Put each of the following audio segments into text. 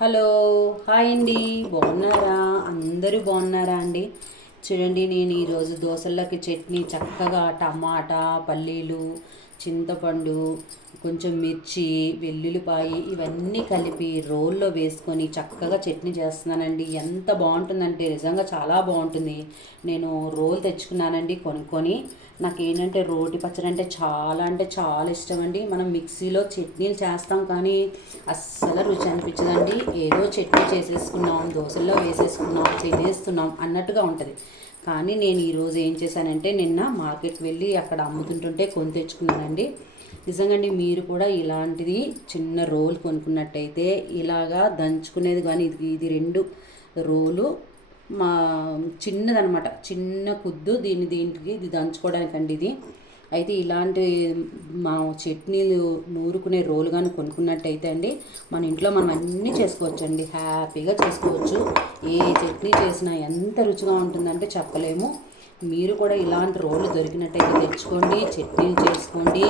Hello, hi అండి. బాగున్నారా? అందరూ బాగున్నారా అండి? చూడండి, నేను ఈరోజు దోశల్లోకి చట్నీ చక్కగా టమాటా, పల్లీలు, చింతపండు, కొంచెం మిర్చి, వెల్లుల్లిపాయి ఇవన్నీ కలిపి రోల్లో వేసుకొని చక్కగా చట్నీ చేస్తున్నానండి. ఎంత బాగుంటుందంటే నిజంగా చాలా బాగుంటుంది. నేను రోల్ తెచ్చుకున్నానండి కొనుక్కొని. నాకేంటంటే రోటి పచ్చడి అంటే చాలా ఇష్టం అండి. మనం మిక్సీలో చట్నీలు చేస్తాం కానీ అస్సలు రుచి అనిపించదండి. ఏదో చట్నీ చేసేసుకున్నాం, దోశల్లో వేసేసుకున్నాం, తినేస్తున్నాం అన్నట్టుగా ఉంటుంది. కానీ నేను ఈరోజు ఏం చేశానంటే నిన్న మార్కెట్కి వెళ్ళి అక్కడ అమ్ముతుంటుంటే కొని తెచ్చుకున్నానండి. నిజంగా మీరు కూడా ఇలాంటిది చిన్న రోల్ కొనుక్కున్నట్టయితే ఇలాగా దంచుకునేది కానీ ఇది రెండు రోలు మా చిన్నదనమాట, చిన్న కుద్దు దీనికి ఇది దంచుకోవడానికండి ఇది. అయితే ఇలాంటి మా చట్నీలు నూరుకునే రోలు కానీ కొనుక్కున్నట్టయితే అండి మన ఇంట్లో మనం అన్నీ చేసుకోవచ్చండి, హ్యాపీగా చేసుకోవచ్చు. ఏ చట్నీ చేసినా ఎంత రుచిగా ఉంటుందంటే చెప్పలేము. మీరు కూడా ఇలాంటి రోళ్ళు దొరికినట్టయితే తెచ్చుకోండి, చట్నీలు చేసుకోండి,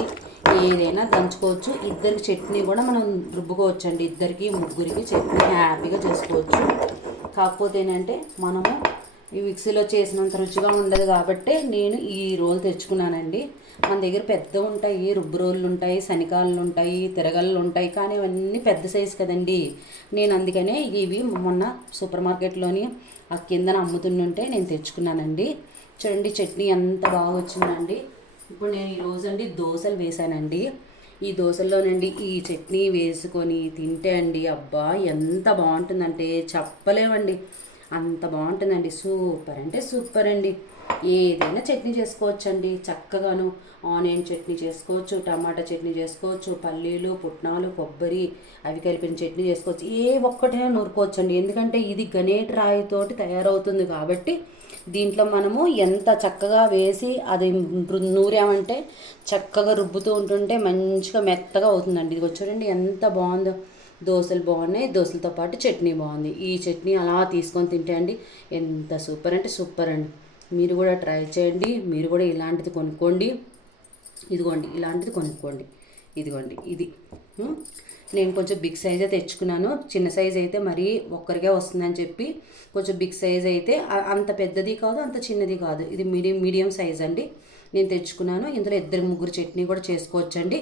ఏదైనా దంచుకోవచ్చు. ఇద్దరికి చట్నీ కూడా మనం రుబ్బుకోవచ్చండి, ఇద్దరికి ముగ్గురికి చట్నీ హ్యాపీగా చేసుకోవచ్చు. కాకపోతే ఏంటంటే మనము ఈ మిక్సీలో చేసినంత రుచిగా ఉండదు కాబట్టి నేను ఈ రోలు తెచ్చుకున్నానండి. మన దగ్గర పెద్ద ఉంటాయి, రుబ్బు రోళ్ళు ఉంటాయి, శనికాళ్ళు ఉంటాయి, తిరగళ్ళు ఉంటాయి, కానీ అవన్నీ పెద్ద సైజు కదండి. నేను అందుకనే ఇవి మొన్న సూపర్ మార్కెట్లోని ఆ కిందన అమ్ముతుంటే నేను తెచ్చుకున్నానండి. చూడండి చట్నీ ఎంత బాగా వచ్చిందండి. ఇప్పుడు నేను ఈరోజు అండి దోశలు వేసానండి. ఈ దోశల్లోనండి ఈ చట్నీ వేసుకొని తింటే అండి అబ్బా ఎంత బాగుంటుందంటే చెప్పలేమండి. అంత బాగుంటుందండి. సూపర్ అంటే సూపర్ అండి. ఏదైనా చట్నీ చేసుకోవచ్చండి చక్కగాను. ఆనియన్ చట్నీ చేసుకోవచ్చు, టమాటా చట్నీ చేసుకోవచ్చు, పల్లీలు, పుట్నాలు, కొబ్బరి అవి కలిపిన చట్నీ చేసుకోవచ్చు. ఏ ఒక్కటైనా నూరుకోవచ్చండి. ఎందుకంటే ఇది గనేటి రాయితోటి తయారవుతుంది కాబట్టి దీంట్లో మనము ఎంత చక్కగా వేసి అది నూరామంటే చక్కగా రుబ్బుతూ ఉంటుంటే మంచిగా మెత్తగా అవుతుందండి. ఇది చూడండి ఎంత బాగుందో. దోశలు బాగున్నాయి, దోశలతో పాటు చట్నీ బాగుంది. ఈ చట్నీ అలా తీసుకొని తింటే అండి ఎంత సూపర్ అంటే సూపర్ అండి. మీరు కూడా ట్రై చేయండి. మీరు కూడా ఇలాంటిది కొనుక్కోండి. ఇదిగోండి ఇలాంటిది కొనుక్కోండి. ఇదిగోండి ఇది నేను కొంచెం బిగ్ సైజే తెచ్చుకున్నాను. చిన్న సైజ్ అయితే మరీ ఒక్కరికే వస్తుందని చెప్పి కొంచెం బిగ్ సైజ్ అయితే అంత పెద్దది కాదు, అంత చిన్నది కాదు, ఇది మీడియం సైజ్ అండి నేను తెచ్చుకున్నాను. ఇందులో ఇద్దరు ముగ్గురు చట్నీ కూడా చేసుకోవచ్చండి.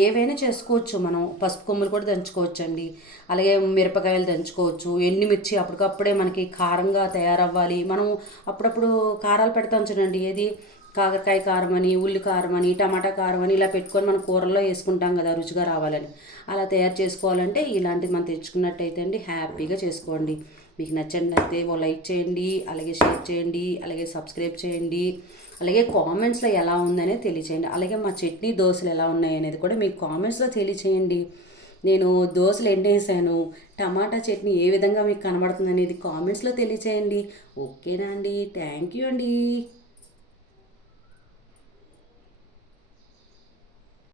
ఏవైనా చేసుకోవచ్చు. మనం పసుపు కొమ్ములు కూడా దంచుకోవచ్చండి. అలాగే మిరపకాయలు దంచుకోవచ్చు. ఎండుమిర్చి అప్పటికప్పుడే మనకి కారంగా తయారవ్వాలి. మనం అప్పుడప్పుడు కారాలు పెడతాం చూడండి, ఏది కాకరకాయ కారం అని, ఉల్లి కారం అని, టమాటా కారం అని ఇలా పెట్టుకొని మనం కూరల్లో వేసుకుంటాం కదా రుచిగా రావాలని. అలా తయారు చేసుకోవాలంటే ఇలాంటిది మనం తెచ్చుకున్నట్టయితే అండి హ్యాపీగా చేసుకోండి. మీకు నచ్చినట్లయితే ఓ లైక్ చేయండి, అలాగే షేర్ చేయండి, అలాగే సబ్స్క్రైబ్ చేయండి, అలాగే కామెంట్స్లో ఎలా ఉందనేది తెలియచేయండి. అలాగే మా చట్నీ దోశలు ఎలా ఉన్నాయి అనేది కూడా మీకు కామెంట్స్లో తెలియచేయండి. నేను దోశలు ఎన్ని వేసాను, టమాటా చట్నీ ఏ విధంగా మీకు కనబడుతుంది అనేది కామెంట్స్లో తెలియచేయండి. ఓకేనా అండి? థ్యాంక్ యూ అండి.